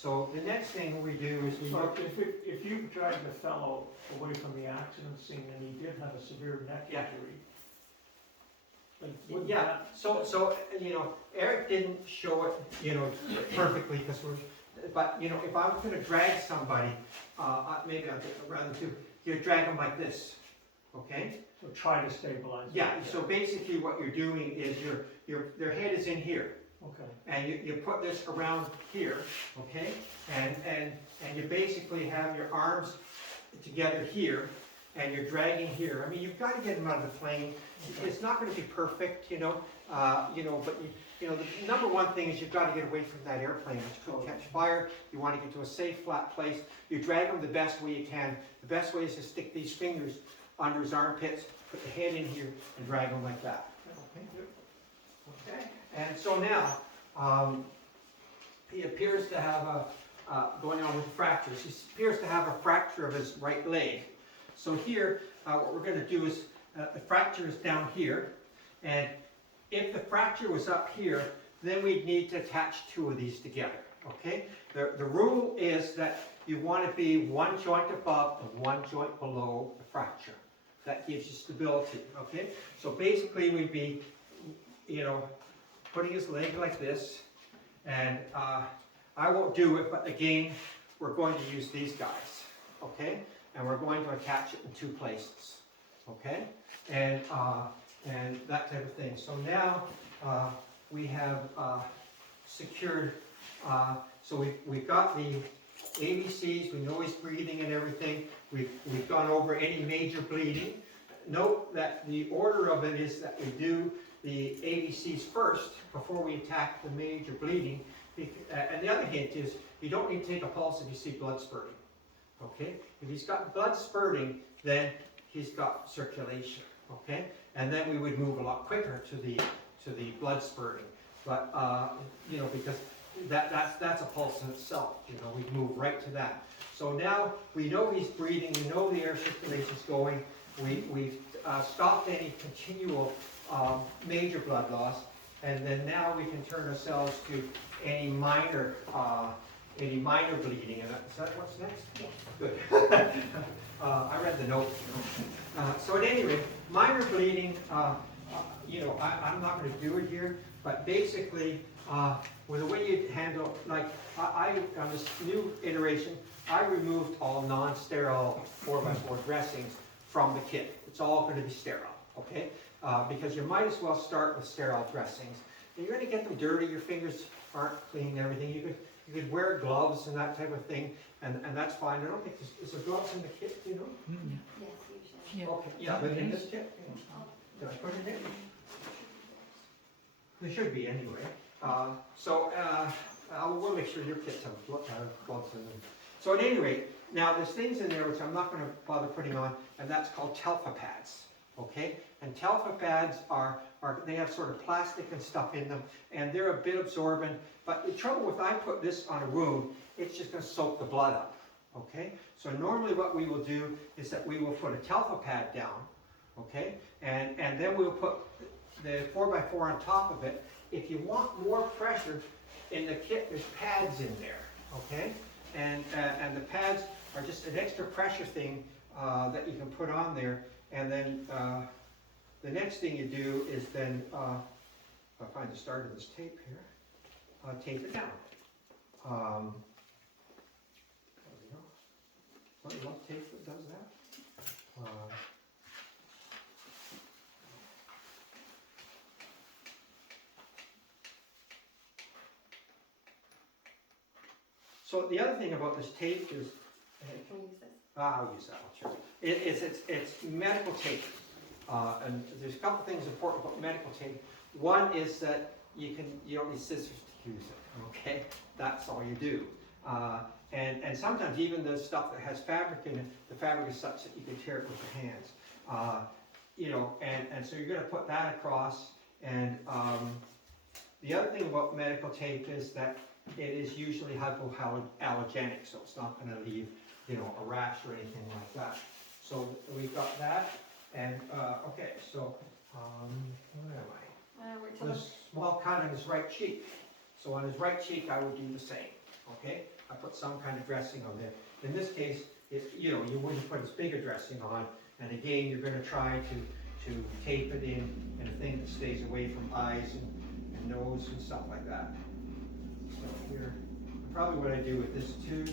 So the next thing we do is we So look, if you dragged the fellow away from the accident scene and he did have a severe neck Yeah. injury, like, wouldn't yeah, that? so, you know, Eric didn't show it, you know, perfectly, because but, you know, if I was gonna drag somebody, maybe I'll get around the two, you drag them like this, okay? So try to stabilize. Yeah, it. so basically what you're doing is their head is in here, Okay, and you put this around here, okay? And you basically have your arms together here, and you're dragging here. I mean, you've got to get them out of the plane. It's not going to be perfect, you know, but you know, the number one thing is you've got to get away from that airplane, which could catch fire. You want to get to a safe, flat place. You drag them the best way you can. The best way is to stick these fingers under his armpits, put the head in here, and drag them like that. Okay. And so now, he appears to have going on with fractures. He appears to have a fracture of his right leg. So here, what we're going to do is, the fracture is down here, and if the fracture was up here, then we'd need to attach two of these together, okay? The rule is that you want to be one joint above and one joint below the fracture. That gives you stability, okay? So basically we'd be, you know, putting his leg like this, and I won't do it, but again, we're going to use these guys, okay? And we're going to attach it in two places, okay? And that type of thing. So now we have secured, so we've got the ABCs, we know he's breathing and everything. We've gone over any major bleeding. Note that the order of it is that we do the ABCs first before we attack the major bleeding. And the other hint is you don't need to take a pulse if you see blood spurting. Okay? If he's got blood spurting, then he's got circulation. Okay? And then we would move a lot quicker to the blood spurting. But you know, because that's a pulse in itself. You know, we move right to that. So now we know he's breathing. We know the air circulation's going. We've stopped any continual major blood loss, and then now we can turn ourselves to any minor bleeding. And is that what's next? Yes. Good. I read the note. So at any rate, minor bleeding. You know, I'm not going to do it here, but basically, with the way you handle, like on this new iteration, I removed all non-sterile 4x4 dressings from the kit. It's all going to be sterile, okay? Because you might as well start with sterile dressings. And you're going to get them dirty. Your fingers aren't clean and everything. You could wear gloves and that type of thing, and that's fine. I don't think is there gloves in the kit, do you know? Yes, you should. Okay, yeah, but in this kit, did I put it in? There should be anyway. We'll make sure your kits have gloves in them. So at any rate, now there's things in there which I'm not going to bother putting on, and that's called Telfa pads. Okay, and Telfa pads they have sort of plastic and stuff in them, and they're a bit absorbent. But the trouble with I put this on a wound, it's just going to soak the blood up. Okay, so normally what we will do is that we will put a Telfa pad down. Okay, and then we'll put the 4x4 on top of it. If you want more pressure in the kit, there's pads in there. Okay, and the pads are just an extra pressure thing that you can put on there. And then the next thing you do is then, I'll find the start of this tape here, tape it down. There we go. Don't you love tape that does that? So the other thing about this tape is, Can we use this? I'll use that one, sure. It's medical tape. And there's a couple things important about medical tape. One is that you don't need scissors to use it, okay? That's all you do. And sometimes even the stuff that has fabric in it, the fabric is such that you can tear it with your hands. You know, and so you're gonna put that across. And the other thing about medical tape is that it is usually hypoallergenic, so it's not gonna leave, you know, a rash or anything like that. So we've got that, and okay, so where am I? We're to The small cut on his right cheek. So on his right cheek, I would do the same. Okay, I put some kind of dressing on there. In this case, you know, you wouldn't put as big a dressing on, and again, you're gonna try to tape it in a thing that stays away from eyes and nose and stuff like that. So here, probably what I do with this too,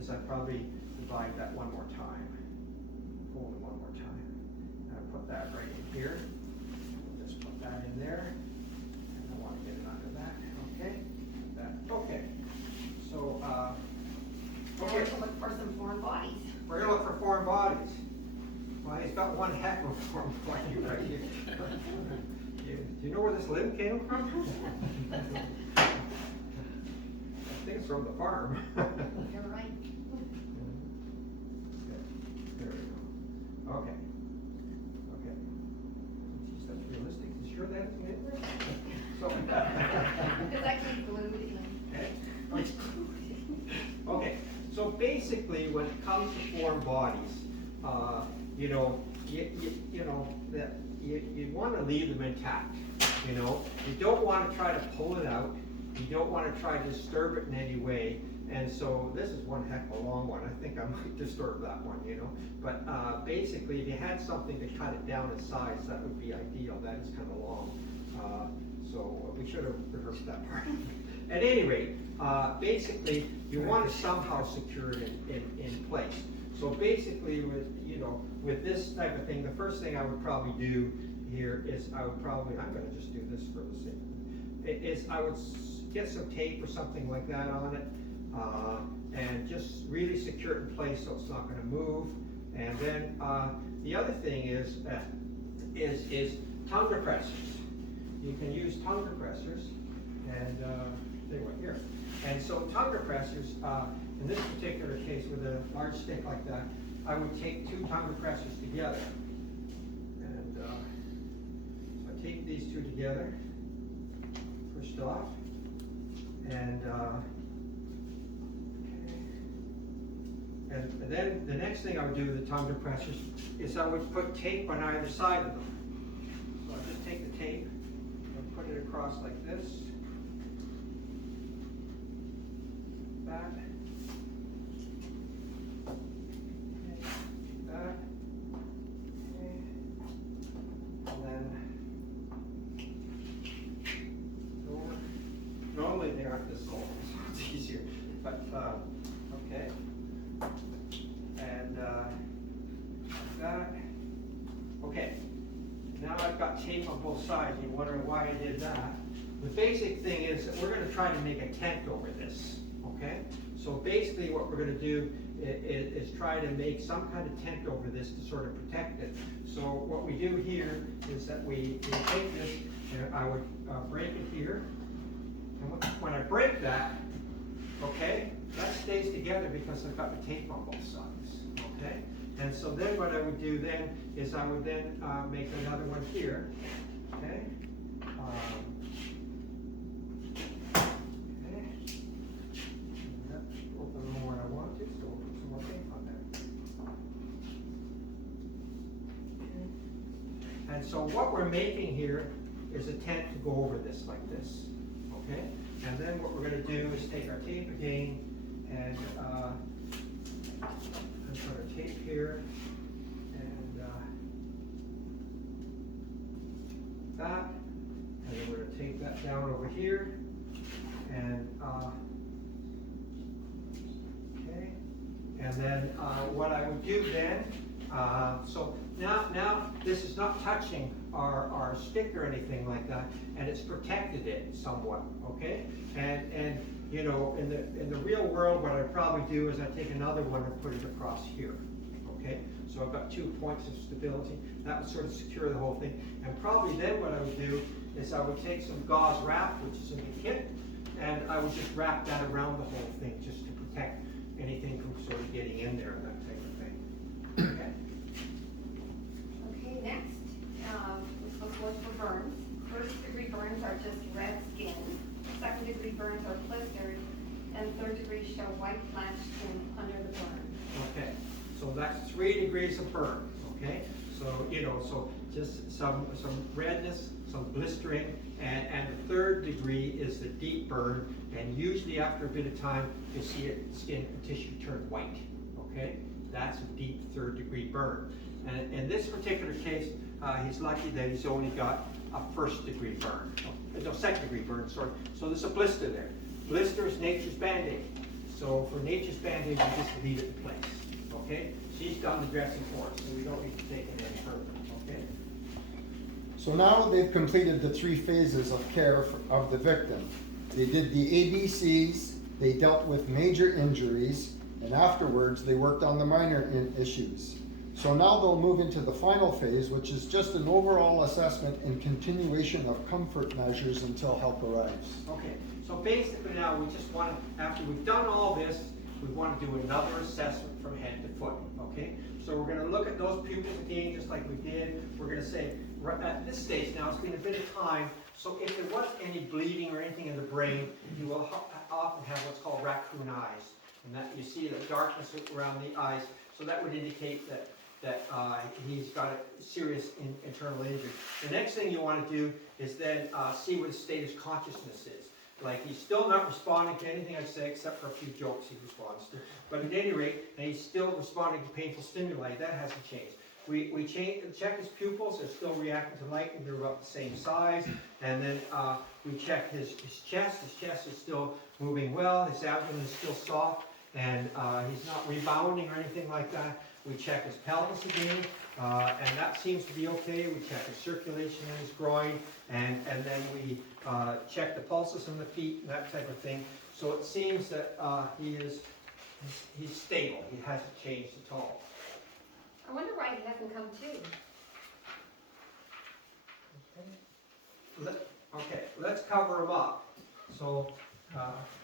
is I probably divide that one more time. Fold it one more time. And I put that right in here. Just put that in there. And I want to get it under that, okay? That, okay. So, Now okay, we're gonna look for some foreign bodies. we're gonna look for foreign bodies. Well, he's got one heck of a foreign body right here. Do you know where this limb came from? I think it's from the farm. You're right. There we go. Okay. Okay. Geez, that's realistic. You sure that's it? So. Because I can glue it in. Okay. Okay. So basically, when it comes to foreign bodies, you know, you know that you want to leave them intact. You know, you don't want to try to pull it out. You don't want to try to disturb it in any way. And so this is one heck of a long one. I think I might disturb that one, you know. But basically, if you had something to cut it down in size, that would be ideal. That is kind of long. So we should have rehearsed that part. At any rate, basically, you want to somehow secure it in place. So basically, with this type of thing, the first thing I would probably do here is I'm going to just do this for the sake of it, is I would get some tape or something like that on it, and just really secure it in place so it's not going to move. And then the other thing is tongue depressors. You can use tongue depressors, and tell you what, here. And so tongue depressors, in this particular case with a large stick like that, I would take two tongue depressors together. And so I take these two together, first off, and then the next thing I would do with the tongue depressors is I would put tape on either side of them. So I just take the tape and put it across like this. That. That. Okay. And then over. Normally they aren't this long, so it's easier. But okay. And that. Okay. Now I've got tape on both sides. You're wondering why I did that. The basic thing is that we're going to try to make a tent over this. Okay? So basically what we're going to do is try to make some kind of tent over this to sort of protect it. So what we do here is that we take this, and I would break it here. And when I break that, okay, that stays together because I've got the tape on both sides. Okay? And so then what I would do then is I would then make another one here. Okay? Open more than I want to, so we'll put some more tape on there. Okay. And so what we're making here is a tent to go over this like this. Okay? And then what we're going to do is take our tape again and put our tape here and that. And then we're going to take that down over here and okay. And then what I would do then, so now this is not touching our stick or anything like that, and it's protected it somewhat, okay? And you know, in the real world, what I probably do is I take another one and put it across here, okay? So I've got 2 points of stability. That would sort of secure the whole thing. And probably then what I would do is I would take some gauze wrap, which is in the kit, and I would just wrap that around the whole thing just to protect anything from sort of getting in there and that type of thing. Okay. Okay, next, let's look for burns. First degree burns are just red skin. Second degree burns are blistered. And third degree show white blanched skin under the burn. Okay, so that's 3 degrees of burn, okay? So, you know, so just some redness, some blistering, And the third degree is the deep burn, and usually after a bit of time, you see skin and tissue turn white, okay? That's a deep third degree burn. And in this particular case, he's lucky that he's only got a first degree burn, no, second degree burn, sorry. So there's a blister there. Blister is nature's Band-Aid. So for nature's Band-Aid, we just leave it in place, okay? She's done the dressing for us, so we don't need to take it any further, okay? So now they've completed the 3 phases of care of the victim. They did the ABCs, they dealt with major injuries, and afterwards they worked on the minor issues. So now they'll move into the final phase, which is just an overall assessment and continuation of comfort measures until help arrives. Okay, so basically now we just want to, after we've done all this, we want to do another assessment from head to foot, okay? So we're going to look at those pupils again, just like we did. We're going to say, at this stage now, it's been a bit of time, so if there was any bleeding or anything in the brain, you will often have what's called raccoon eyes. And that you see the darkness around the eyes, so that would indicate that he's got a serious internal injury. The next thing you want to do is then see what his state of consciousness is. Like, he's still not responding to anything I say except for a few jokes he responds to. But at any rate, and he's still responding to painful stimuli. That hasn't changed. We check his pupils. They're still reacting to light, and they're about the same size. And then we check his chest. His chest is still moving well. His abdomen is still soft, and he's not rebounding or anything like that. We check his pelvis again, and that seems to be okay. We check his circulation in his groin, and then we check the pulses in the feet and that type of thing. So it seems that he's stable. He hasn't changed at all. I wonder why he hasn't come to. Okay, let's cover him up. So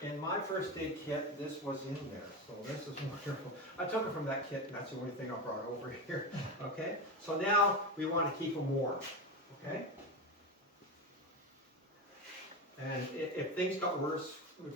in my first aid kit, this was in there. So this is wonderful. I took it from that kit, and that's the only thing I brought over here. Okay, so now we want to keep him warm. Okay, and if things got worse, we